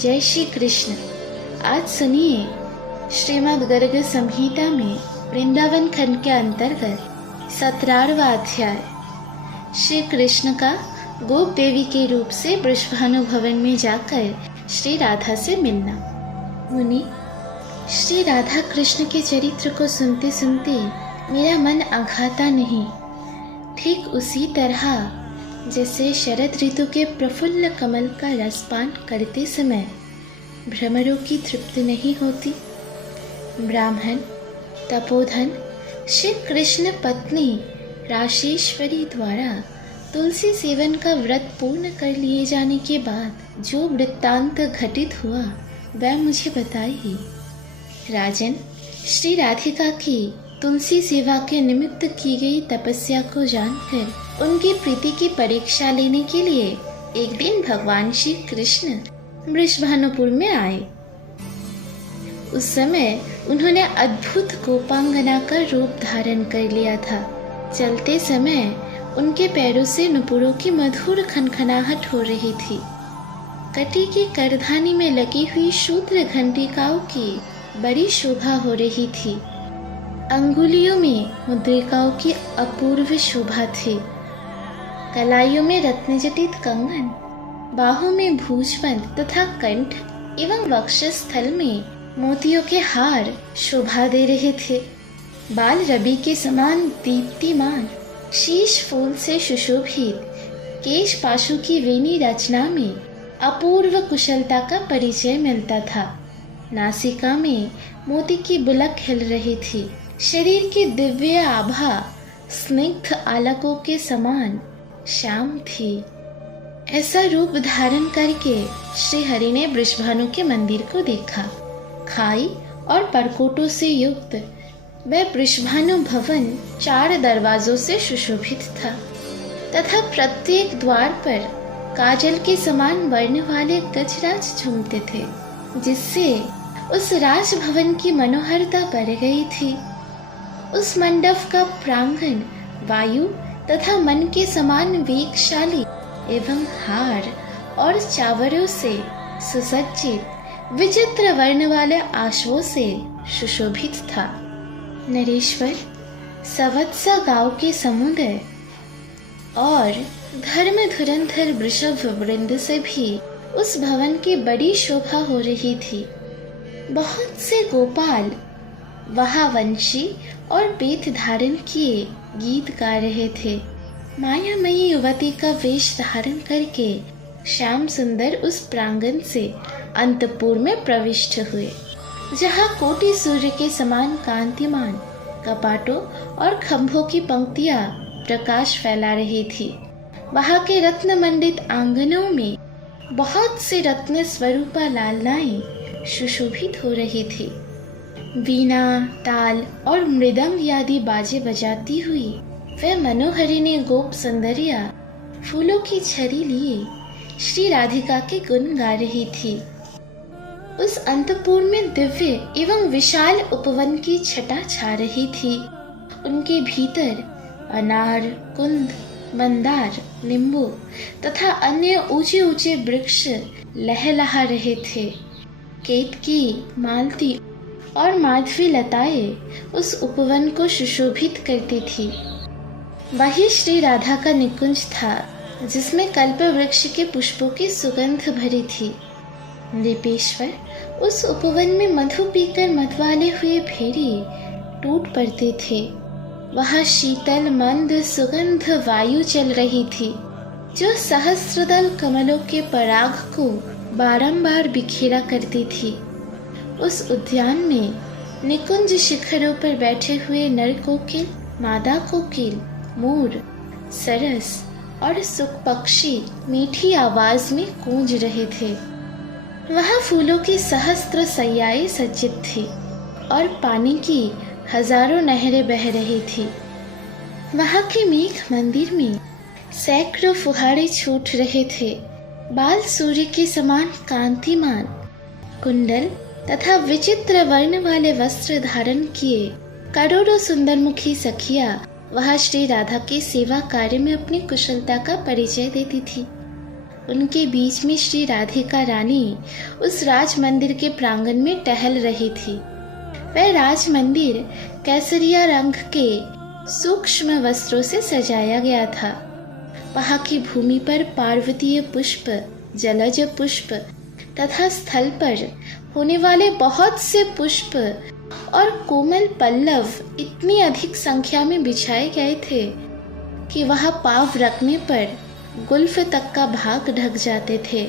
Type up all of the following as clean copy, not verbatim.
जय श्री कृष्ण। आज सुनिए श्रीमद् गर्ग संहिता में वृंदावन खंड के अंतर्गत 17वां अध्याय। श्री कृष्ण का गोप देवी के रूप से वृषभानु भवन में जाकर श्री राधा से मिलना। मुनि, श्री राधा कृष्ण के चरित्र को सुनते सुनते मेरा मन अघाता नहीं। ठीक उसी तरह जैसे शरद ऋतु के प्रफुल्ल कमल का रसपान करते समय भ्रमरों की तृप्ति नहीं होती। ब्राह्मण तपोधन श्री कृष्ण पत्नी राशेश्वरी द्वारा तुलसी सेवन का व्रत पूर्ण कर लिए जाने के बाद जो वृत्तांत घटित हुआ वह मुझे बताइए। राजन, श्री राधिका की तुलसी सेवा के निमित्त की गई तपस्या को जानकर उनकी प्रीति की परीक्षा लेने के लिए एक दिन भगवान श्री कृष्ण वृषभानुपुर में आए। उस समय उन्होंने अद्भुत गोपांगना का रूप धारण कर लिया था। चलते समय उनके पैरों से नुपुरों की मधुर खनखनाहट हो रही थी। कटी की करधानी में लगी हुई शूद्र घंटिकाओं की बड़ी शोभा हो रही थी। अंगुलियों में मुद्रिकाओं की अपूर्व शोभा थी। कलाइयों में रत्नजटित कंगन, बाहों में भूषबंद तथा कंठ एवं वक्षस्थल में मोतियों के हार शोभा दे रहे थे। बाल रवि के समान दीप्तिमान, शीश फूल से सुशोभित केश पाशु की वेणी रचना में अपूर्व कुशलता का परिचय मिलता था। नासिका में मोती की बुलक खिल रही थी। शरीर की दिव्य आभा स्निग्ध आलकों के समान श्याम थी। ऐसा रूप धारण करके श्री हरि ने वृषभानु के मंदिर को देखा। खाई और परकोटों से युक्त वह वृषभानु भवन 4 दरवाजों से सुशोभित था तथा प्रत्येक द्वार पर काजल के समान वर्ण वाले गजराज झूमते थे, जिससे उस राजभवन की मनोहरता बढ़ गई थी। उस मंडप का प्रांगण वायु तथा मन के समान वेगशाली एवं हार और चावरों से सुसज्जित विचित्र वर्ण वाले आशवों से सुशोभित था। नरेश्वर, सवत्सा गांव के समुदाय और धर्म धुरंधर वृषभ वृंद से भी उस भवन की बड़ी शोभा हो रही थी। बहुत से गोपाल वहाँ वंशी और बेत धारण किए गीत गा रहे थे। मायामयी युवती का वेश धारण करके श्याम सुंदर उस प्रांगण से अंतपुर में प्रविष्ट हुए, जहाँ कोटि सूर्य के समान कांतिमान कपाटों और खंभों की पंक्तियां प्रकाश फैला रही थी। वहाँ के रत्न मंडित आंगनों में बहुत से रत्न स्वरूपा लालनाएं सुशोभित हो रही थी। वीणा, ताल और मृदंग आदि बाजे बजाती हुई वह मनोहरी ने गोप सुंदरिया फूलों की छड़ी लिए श्री राधिका के गुण गा रही थी। उस अंतपुर में दिव्य एवं विशाल उपवन की छटा छा रही थी। उनके भीतर अनार, कुंद, मंदार, नींबू तथा अन्य ऊंचे ऊंचे वृक्ष लहलहा रहे थे। केतकी, मालती और माधवी लताएं उस उपवन को सुशोभित करती थी। वही श्री राधा का निकुंज था, जिसमें कल्प वृक्ष के पुष्पों की सुगंध भरी थी। नृपेश्वर, उस उपवन में मधु पीकर मतवाले हुए भेड़ी टूट पड़ते थे। वहाँ शीतल मंद सुगंध वायु चल रही थी, जो सहस्त्रदल कमलों के पराग को बारंबार बिखेरा करती थी। उस उद्यान में निकुंज शिखरों पर बैठे हुए नर कोकिल, मादा कोकिल, मोर, सरस और सुख पक्षी मीठी आवाज में गूंज रहे थे। वहाँ फूलों की सहस्त्र सैयाएं सज्जित थी और पानी की हजारों नहरें बह रही थी। वहाँ के मेघ मंदिर में सैकड़ों फुहारे छूट रहे थे। बाल सूर्य के समान कांतिमान, कुंडल तथा विचित्र वर्ण वाले वस्त्र धारण किए करोड़ों सुंदरमुखी सखियां वहाँ श्री राधा के सेवा कार्य में अपनी कुशलता का परिचय देती थी। उनके बीच में श्री राधिका रानी उस राज मंदिर के प्रांगण में टहल रही थी। वह राज मंदिर केसरिया रंग के सूक्ष्म वस्त्रों से सजाया गया था। वहां की भूमि पर पार्वतीय पुष्प, जलज पुष्प तथा स्थल पर होने वाले बहुत से पुष्प और कोमल पल्लव इतनी अधिक संख्या में बिछाए गए थे कि वहां पांव रखने पर गुल्फ तक का भाग ढक जाते थे।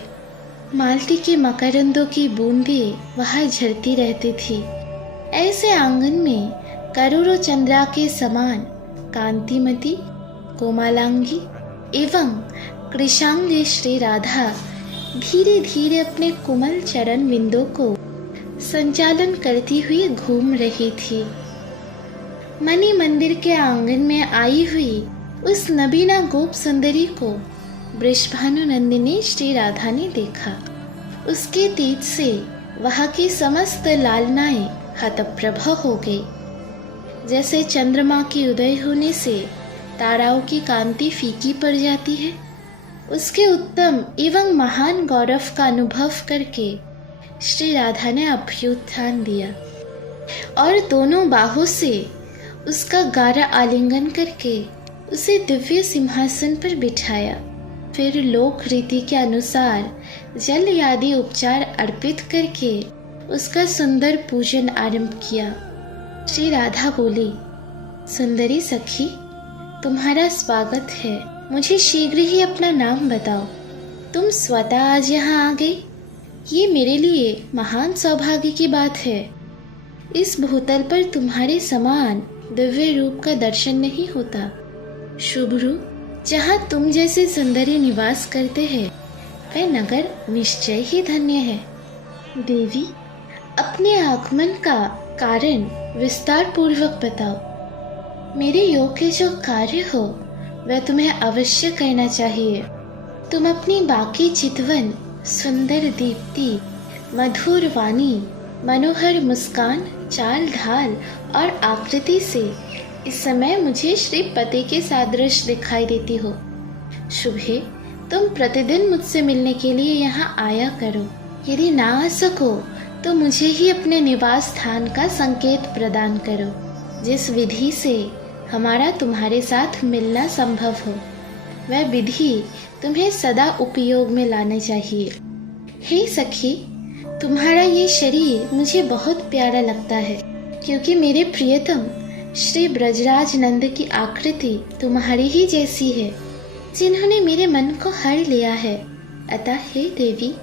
मालती के मकरंदों की बूंदें वहां झरती रहती थी। ऐसे आंगन में करोड़ों चंद्रा के समान कांतिमती, कोमलांगी एवं कृशांगी श्री राधा धीरे धीरे अपने कोमल चरण बिंदों को संचालन करती हुई घूम रही थी। मणि मंदिर के आंगन में आई हुई उस नबीना गोप सुंदरी को वृषभानु नंदिनी श्री राधा ने देखा। उसके तेज से वहां की समस्त लालनाएं हतप्रभ हो गई। जैसे चंद्रमा के उदय होने से ताराओं की कांति फीकी पड़ जाती है, उसके उत्तम एवं महान गौरव का अनुभव करके श्री राधा ने अभ्युत्थान दिया और दोनों बाहों से उसका गाढ़ा आलिंगन करके उसे दिव्य सिंहासन पर बिठाया। फिर लोक रीति के अनुसार जल आदि उपचार अर्पित करके उसका सुंदर पूजन आरंभ किया। श्री राधा बोली, सुंदरी सखी, तुम्हारा स्वागत है। मुझे शीघ्र ही अपना नाम बताओ। तुम स्वतः आज यहाँ आ गई, ये मेरे लिए महान सौभाग्य की बात है। इस भूतल पर तुम्हारे समान दिव्य रूप का दर्शन नहीं होता। शुभ्रू, जहाँ तुम जैसे सुंदरी निवास करते हैं, वह नगर निश्चय ही धन्य है। देवी, अपने आगमन का कारण विस्तार पूर्वक बताओ। मेरे योग्य जो कार्य हो वह तुम्हें अवश्य करना चाहिए। तुम अपनी बाकी चितवन, सुंदर दीप्ति, मधुर वाणी, मनोहर मुस्कान, चाल ढाल और आकृति से इस समय मुझे श्रीपति के सादृश दिखाई देती हो। शुभे, तुम प्रतिदिन मुझसे मिलने के लिए यहाँ आया करो। यदि ना आ सको तो मुझे ही अपने निवास स्थान का संकेत प्रदान करो, जिस विधि से हमारा तुम्हारे साथ मिलना संभव हो। वह विधि तुम्हें सदा उपयोग में लाना चाहिए। हे सखी, तुम्हारा ये शरीर मुझे बहुत प्यारा लगता है, क्योंकि मेरे प्रियतम श्री ब्रजराज नंद की आकृति तुम्हारी ही जैसी है, जिन्होंने मेरे मन को हर लिया है। अतः हे देवी,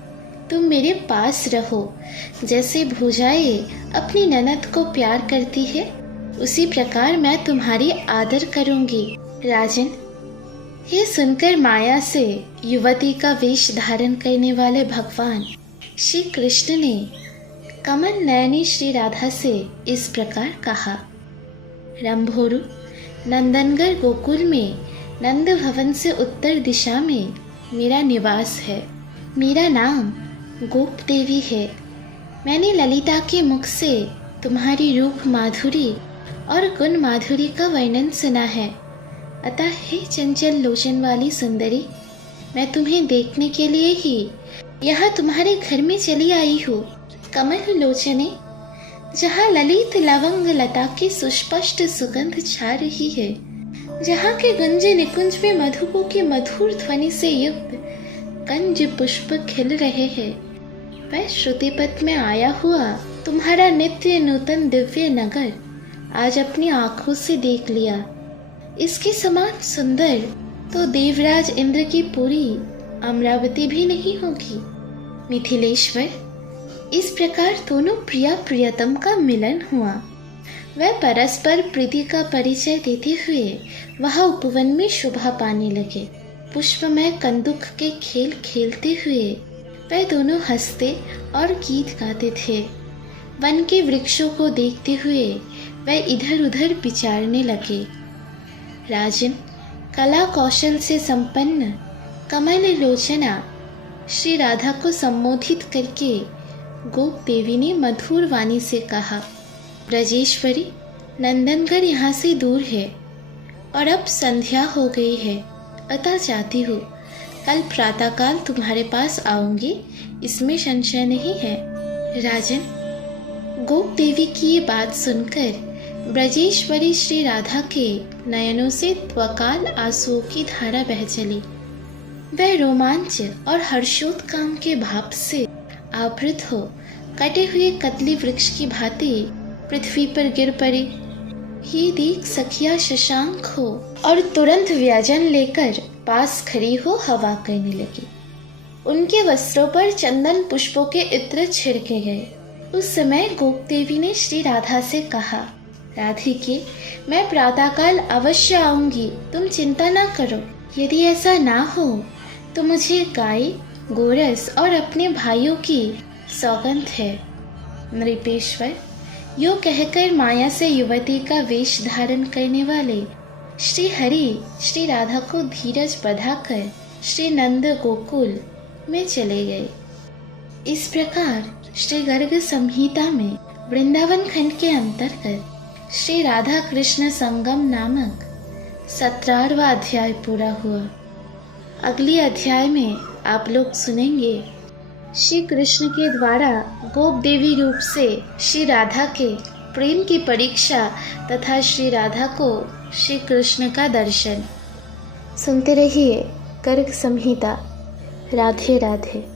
तुम मेरे पास रहो। जैसे भुजाएं अपनी ननद को प्यार करती है, उसी प्रकार मैं तुम्हारी आदर करूंगी। राजन, ये सुनकर माया से युवती का वेश धारण करने वाले भगवान श्री कृष्ण ने कमल नयनी श्री राधा से इस प्रकार कहा। रंभोरु, नंदनगढ़ गोकुल में नंद भवन से उत्तर दिशा में मेरा निवास है। मेरा नाम गोप देवी है। मैंने ललिता के मुख से तुम्हारी रूप माधुरी और गुण माधुरी का वर्णन सुना है। अतः हे चंचल लोचन वाली सुंदरी, मैं तुम्हें देखने के लिए ही यहाँ तुम्हारे घर में चली आई हूँ। कमल लोचने, जहाँ ललित लवंग लता की सुस्पष्ट सुगंध छा रही है, जहाँ के गुंज निकुंज में मधुकों की मधुर ध्वनि से युक्त कंज पुष्प खिल रहे हैं, वह श्रुतिपथ में आया हुआ तुम्हारा नित्य नूतन दिव्य नगर आज अपनी आंखों से देख लिया। इसके समान सुंदर तो देवराज इंद्र की पुरी अमरावती भी नहीं होगी। मिथिलेश्वर, इस प्रकार दोनों प्रिया प्रियतम का मिलन हुआ। वह परस्पर प्रीति का परिचय देते हुए वह उपवन में शोभा पाने लगे। पुष्पमय कंदुक के खेल खेलते हुए वह दोनों हंसते और गीत गाते थे। वन के वृक्षों को देखते हुए वह इधर उधर विचारने लगे। राजन, कला कौशल से संपन्न कमल लोचना श्री राधा को सम्बोधित करके गोप देवी ने मधुर वाणी से कहा, ब्रजेश्वरी, नंदनगढ़ यहाँ से दूर है और अब संध्या हो गई है, अतः जाती हूँ। कल प्रातःकाल तुम्हारे पास आऊंगी, इसमें संशय नहीं है। राजन, गोप देवी की ये बात सुनकर ब्रजेश्वरी श्री राधा के नयनों से त्वकाल आंसुओं की धारा बह चली। वह रोमांच और हर्षोत्काम के भाव से आवृत हो कटे हुए कदली वृक्ष की भांति पृथ्वी पर गिर पड़ी। ये देख सखिया शशांक हो और तुरंत व्यजन लेकर पास खड़ी हो हवा करने लगी। उनके वस्त्रों पर चंदन पुष्पों के इत्र छिड़के गए। उस समय गोप देवी ने श्री राधा से कहा, राधिके, मैं प्रातःकाल अवश्य आऊंगी, तुम चिंता ना करो। यदि ऐसा ना हो तो मुझे गाय, गोरस और अपने भाइयों की सौगंध है। नृपेश्वर, यो कहकर माया से युवती का वेश धारण करने वाले श्री हरि श्री राधा को धीरज बधाकर श्री नंद गोकुल में चले गए। इस प्रकार श्री गर्ग संहिता में वृंदावन खंड के अंतर्गत श्री राधा कृष्ण संगम नामक 17वां अध्याय पूरा हुआ। अगली अध्याय में आप लोग सुनेंगे श्री कृष्ण के द्वारा गोप देवी रूप से श्री राधा के प्रेम की परीक्षा तथा श्री राधा को श्री कृष्ण का दर्शन। सुनते रहिए गर्ग संहिता। राधे राधे।